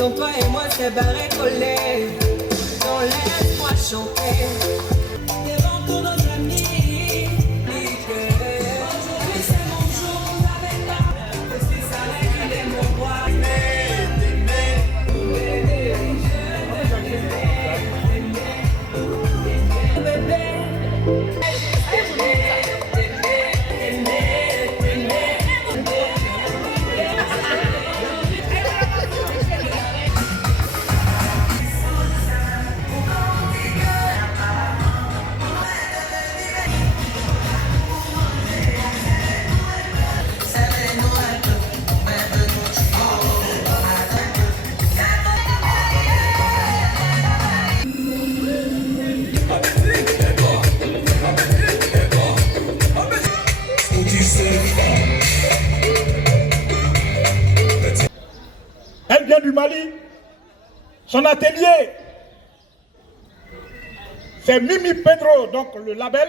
Donc toi et moi c'est barré collé. Donc laisse-moi chanter. Devant tous nos amis. Aujourd'hui c'est mon jour, vous savez pas. Je suis salé, il est mon roi. Elle vient du Mali. Son atelier, c'est Mimi Pedro, donc le label.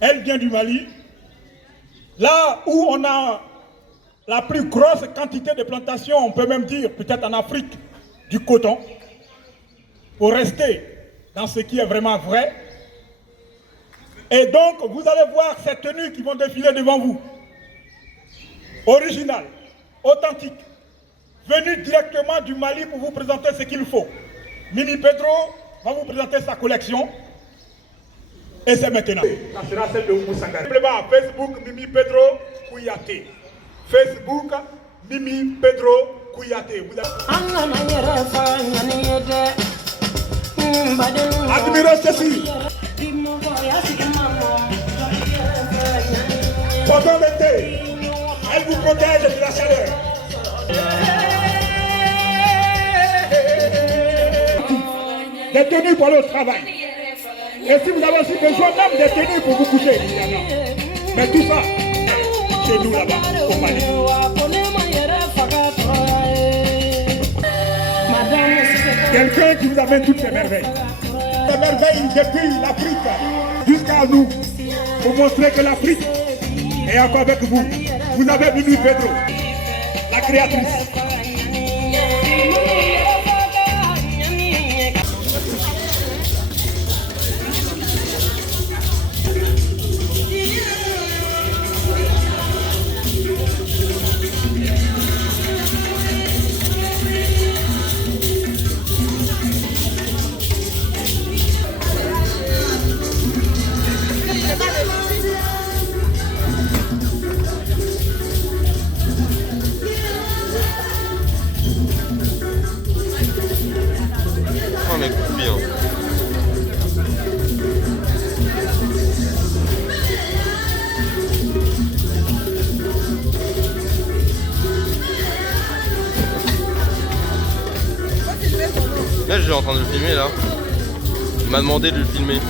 Elle vient du Mali. Là où on a la plus grosse quantité de plantations, on peut même dire, peut-être en Afrique, du coton. Pour rester dans ce qui est vraiment vrai. Et donc, vous allez voir ces tenues qui vont défiler devant vous. Originales, authentiques, venues directement du Mali pour vous présenter ce qu'il faut. Mimi Pedro va vous présenter sa collection. Et c'est maintenant. Ça sera celle de Oumou Sangare. Simplement, Facebook, Mimi Pedro Kouyaté. Facebook, Mimi Pedro Kouyaté. Vous avez... Admirez ceci. Pendant l'été, elle vous protège de la chaleur. Des tenues pour le travail. Et si vous avez aussi besoin même des tenues pour vous coucher, évidemment. Mais tout ça, chez nous là-bas, au Mali. Quelqu'un qui vous amène toutes ces merveilles. Ces merveilles depuis l'Afrique jusqu'à nous. Pour montrer que l'Afrique est encore avec vous. Vous avez Mimi Pedro, la créatrice. Oh mais bien. Là je suis en train de le filmer là. Il m'a demandé de le filmer.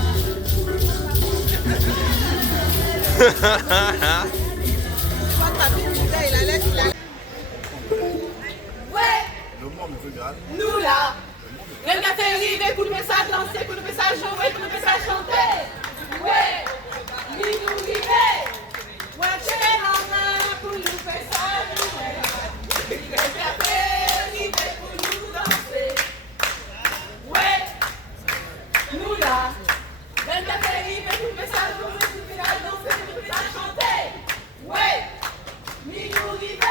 Nous là, le gars fait arriver, coup de message lancé, coup de message joué, coup de message chanté. Ouais, nous nous vivons. Ouais, c'est la main pour nous faire ça. Le gars fait arriver pour nous danser. Ouais, nous là, le gars fait arriver, coup de message joué, coup de message lancé, coup de message chanté. Ouais, nous nous vivons.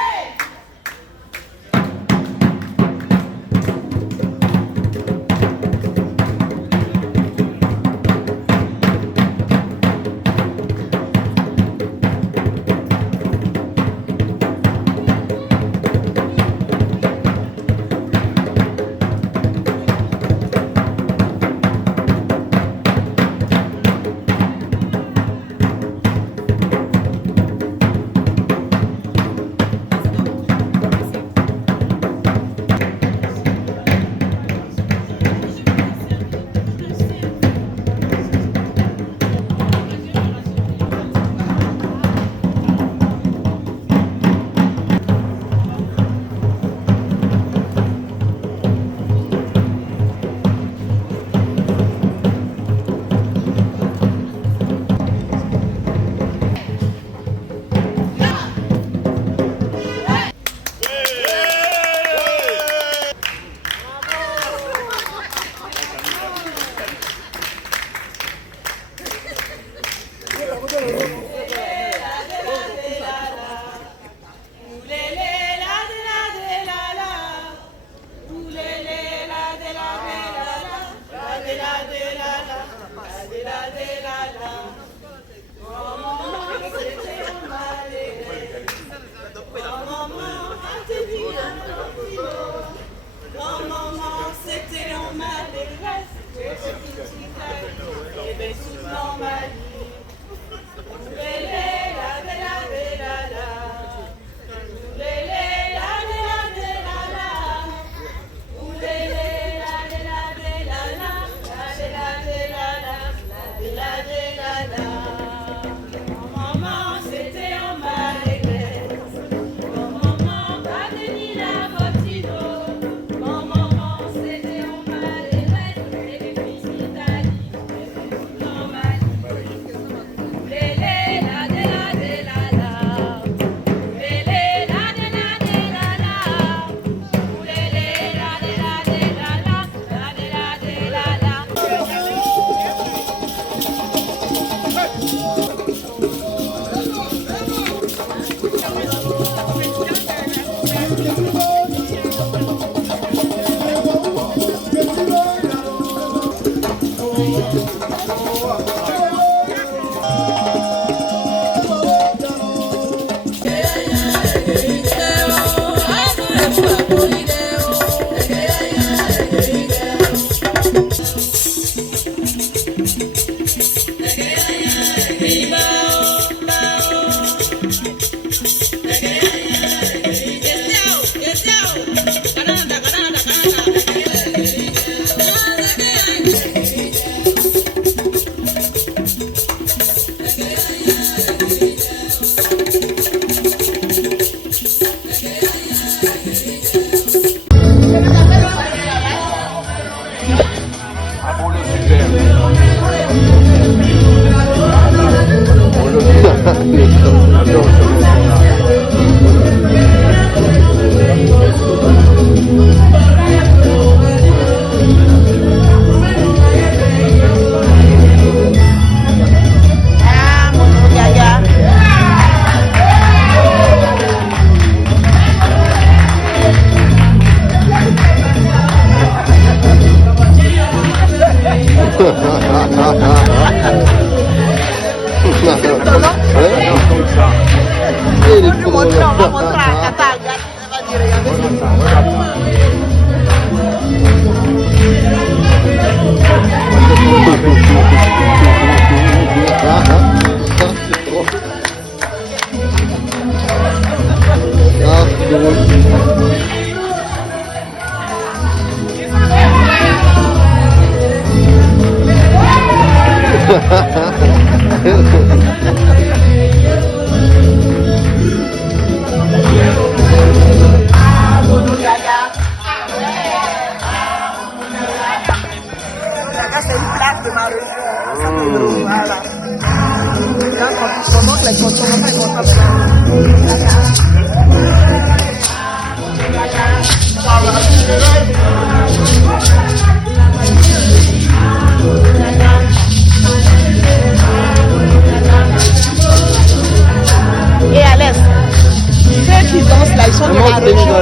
Et à l'aise. Ceux qui dansent là, ils sont de la région.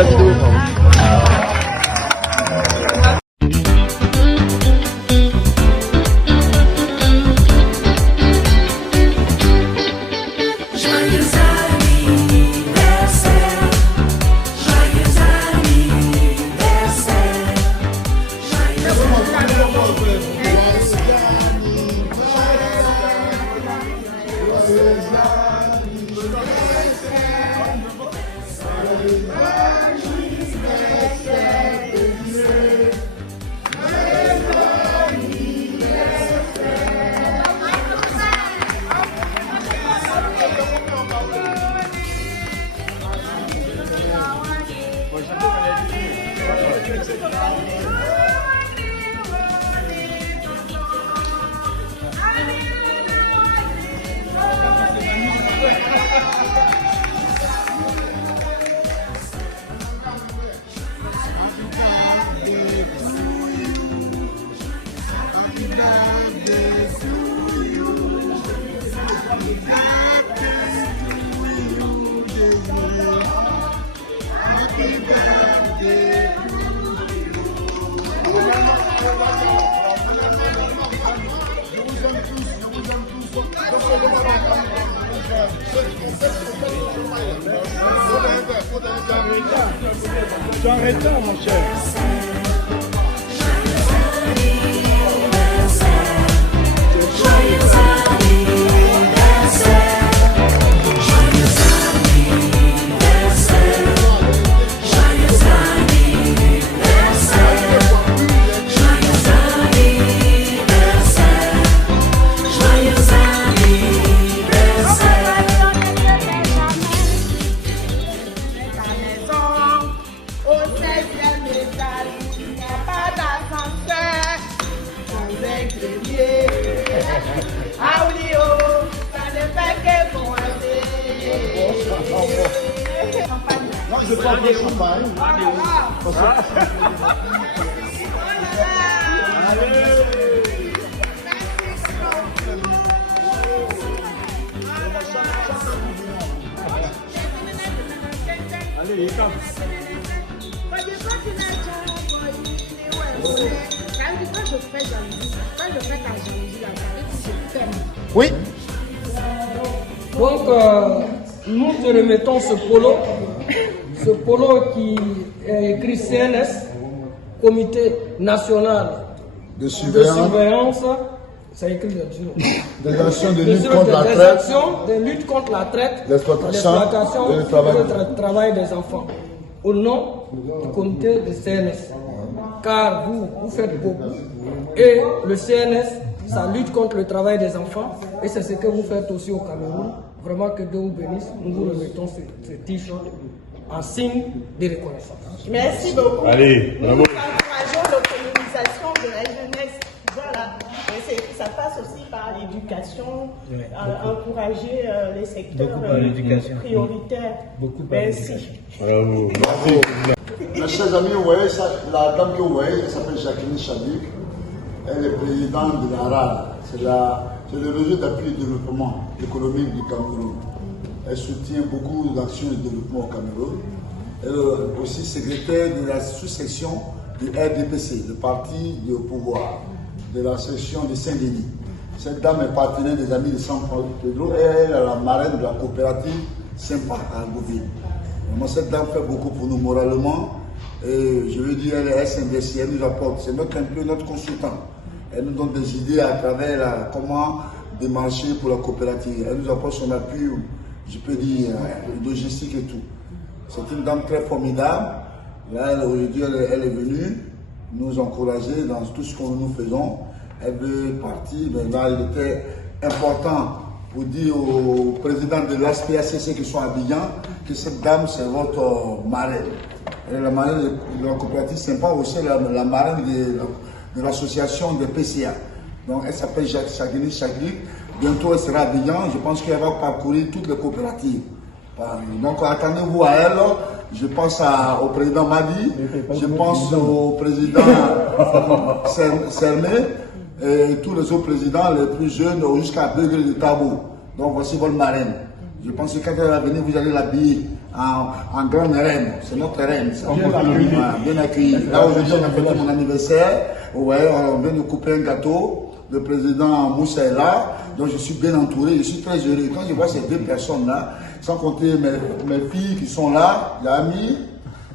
Arrête mon cher. Je prends des champagne. Allez, oui. Donc, nous te remettons ce polo qui écrit CNS, Comité National De surveillance. C'est écrit là-dessus. Des actions de lutte contre la traite. Actions de lutte contre la traite, l'exploitation et le travail des enfants. Au nom du comité de CNS. Car vous faites beaucoup. Et le CNS, ça lutte contre le travail des enfants. Et c'est ce que vous faites aussi au Cameroun. Vraiment que Dieu vous bénisse. Nous vous remettons ce t-shirt en signe de reconnaissance. Merci beaucoup. Allez, bravo. Nous encourageons l'autonomisation de la jeunesse. Voilà. Ça passe aussi par l'éducation, encourager les secteurs prioritaires. Merci. Bravo. Mes chers amis, vous voyez, la dame que vous voyez, elle s'appelle Jacqueline Chabik. Elle est présidente de la RAD. C'est le réseau d'appui au développement économique du Cameroun. Elle soutient beaucoup d'actions de développement au Cameroun. Elle est aussi secrétaire de la sous-section du RDPC, le parti au pouvoir, de la section de Saint-Denis. Cette dame est partenaire des Amis de San Pedro et elle est la marraine de la coopérative Sympa à Gouville. Cette dame fait beaucoup pour nous moralement. Et je veux dire, elle s'investit, elle nous apporte. C'est un peu notre consultant. Elle nous donne des idées à travers comment démarcher pour la coopérative. Elle nous apporte son appui, je peux dire, logistique et tout. C'est une dame très formidable. Là, aujourd'hui, elle est venue nous encourager dans tout ce que nous faisons. Elle veut partir, mais là, il était important pour dire aux présidents de l'ASPACC qui sont à Abidjan que cette dame, c'est votre marraine. Elle est la marraine de la coopérative Sympa, aussi la marraine de l'association des PCA. Donc, elle s'appelle Jacqueline Chagri. Bientôt, elle sera à Abidjan. Je pense qu'elle va parcourir toutes les coopératives. Donc, attendez-vous à elle. Je pense au président Madi, je pense au président Cerné et tous les autres présidents les plus jeunes jusqu'à Begré de Tabou. Donc, voici votre marraine. Je pense que quand elle va venir, vous allez l'habiller en grande reine. C'est notre reine. Bien accueilli. Là, aujourd'hui, on a fêté mon anniversaire. Ouais, on vient de couper un gâteau. Le président Moussa est là. Donc, je suis bien entouré. Je suis très heureux. Quand je vois ces deux personnes-là, sans compter mes filles qui sont là, il y a Ami,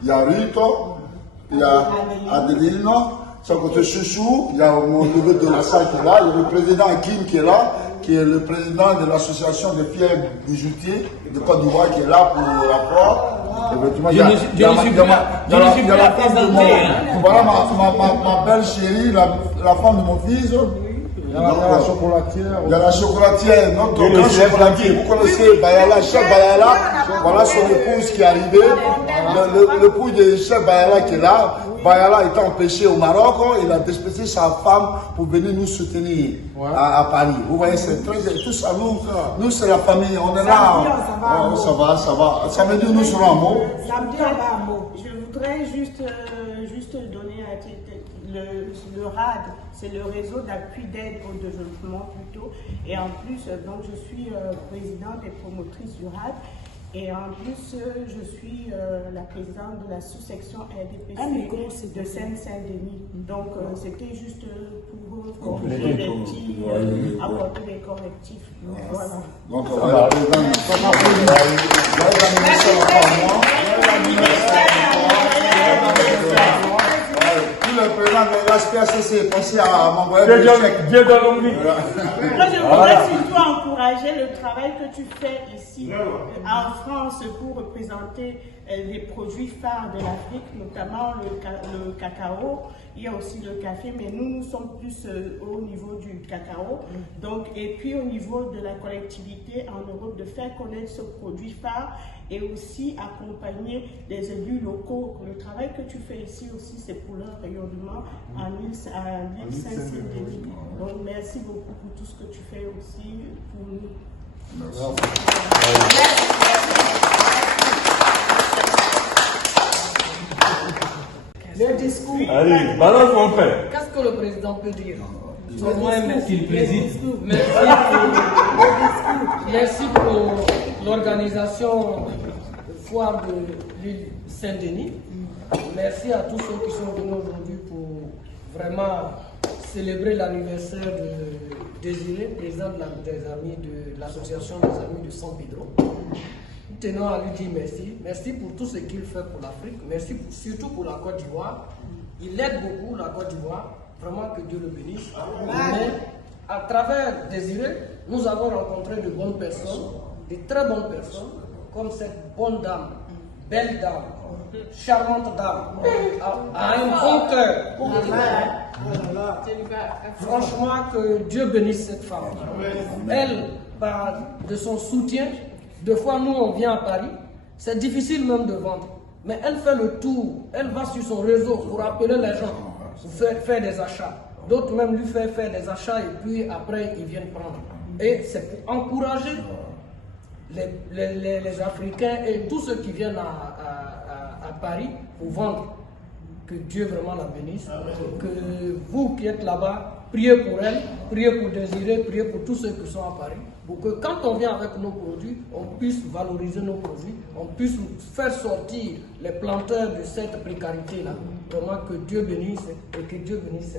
il y a Rito, il y a Adeline, sans compter Chouchou, il y a mon neveu de la salle qui est là, il y a le président Kim qui est là, qui est le président de l'association des fiers bijoutiers de Côte d'Ivoire qui est là pour le rapport. Effectivement, il y a la femme de mon... Voilà ma belle chérie, la femme de mon fils. Il y a la chocolatière. Il y a la chocolatière, notre grand chocolatier. Vous connaissez Bayala, Chef Bayala. Voilà son épouse qui est arrivée. L'époux de Chef Bayala qui est là. Bayala était empêché au Maroc. Il a dépêché sa femme pour venir nous soutenir à Paris. Vous voyez, c'est très... Tout ça, nous c'est la famille. On est là. Ça va. Samedi, nous serons en mots. Samedi, on va en mots. Je voudrais juste donner un titre. Le RAD, c'est le réseau d'appui d'aide au développement plutôt. Et en plus, donc je suis présidente et promotrice du RAD. Et en plus, je suis la présidente de la sous-section RDPC de Seine-Saint-Denis. Donc, c'était juste pour corriger les petits, apporter des correctifs. Voilà. Donc, le président de l'ASPACC, pensez à m'envoyer le chèque. Dieu dans l'ombre. Moi, je voudrais surtout encourager le travail que tu fais ici en France pour représenter les produits phares de l'Afrique, notamment le cacao. Il y a aussi le café, mais nous sommes plus au niveau du cacao. Donc, et puis au niveau de la collectivité en Europe, de faire connaître ce produit phare et aussi accompagner les élus locaux. Le travail que tu fais ici aussi, c'est pour leur rayonnement à l'île Saint-Denis. Donc, merci beaucoup pour tout ce que tu fais aussi pour nous. Le discours. Allez, balance mon frère. Qu'est-ce que le président peut dire? Merci pour l'organisation foire de l'île Saint-Denis. Merci à tous ceux qui sont venus aujourd'hui pour vraiment célébrer l'anniversaire de Désiré, président des amis de l'association des amis de San Pedro. tenons à lui dire merci. Merci pour tout ce qu'il fait pour l'Afrique. Merci surtout pour la Côte d'Ivoire. Il aide beaucoup la Côte d'Ivoire. Vraiment que Dieu le bénisse. Mais à travers Désiré, nous avons rencontré de bonnes personnes, de très bonnes personnes, comme cette bonne dame, belle dame, charmante dame, a un bon cœur. Franchement, que Dieu bénisse cette femme. Elle, par de son soutien, deux fois nous on vient à Paris, c'est difficile même de vendre. Mais elle fait le tour, elle va sur son réseau pour appeler les gens, pour faire des achats. D'autres même lui font faire des achats et puis après ils viennent prendre. Et c'est pour encourager les Africains et tous ceux qui viennent à Paris pour vendre. Que Dieu vraiment la bénisse. Que vous qui êtes là-bas, priez pour elle, priez pour Désiré, priez pour tous ceux qui sont à Paris. Pour que quand on vient avec nos produits, on puisse valoriser nos produits, on puisse faire sortir les planteurs de cette précarité-là. Vraiment que Dieu bénisse et que Dieu bénisse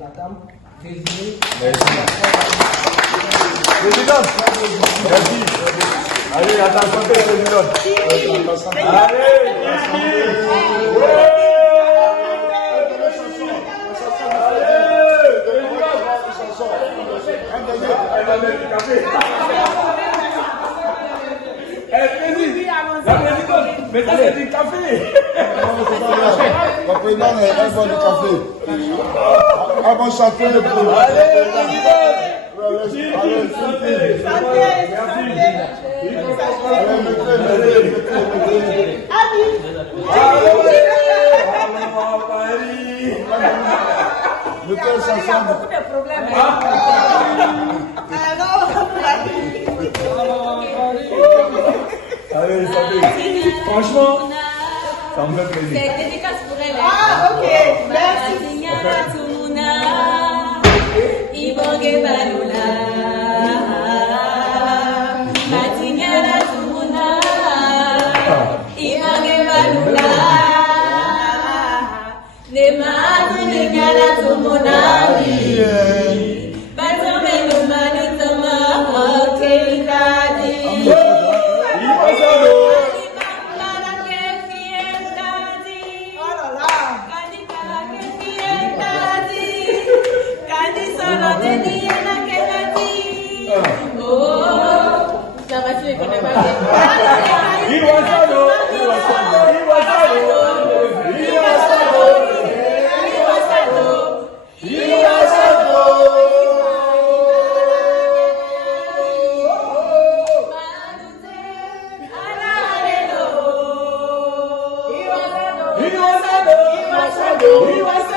la dame Désiré. Merci. Président, merci. Allez, à ta santé, président. Allez, mais ça c'est du café. Le président est un bon du café. Un bon café pour Allez, santé. Franchement, ça me fait plaisir. C'est dédicace pour elle. Ah, ok, merci. He was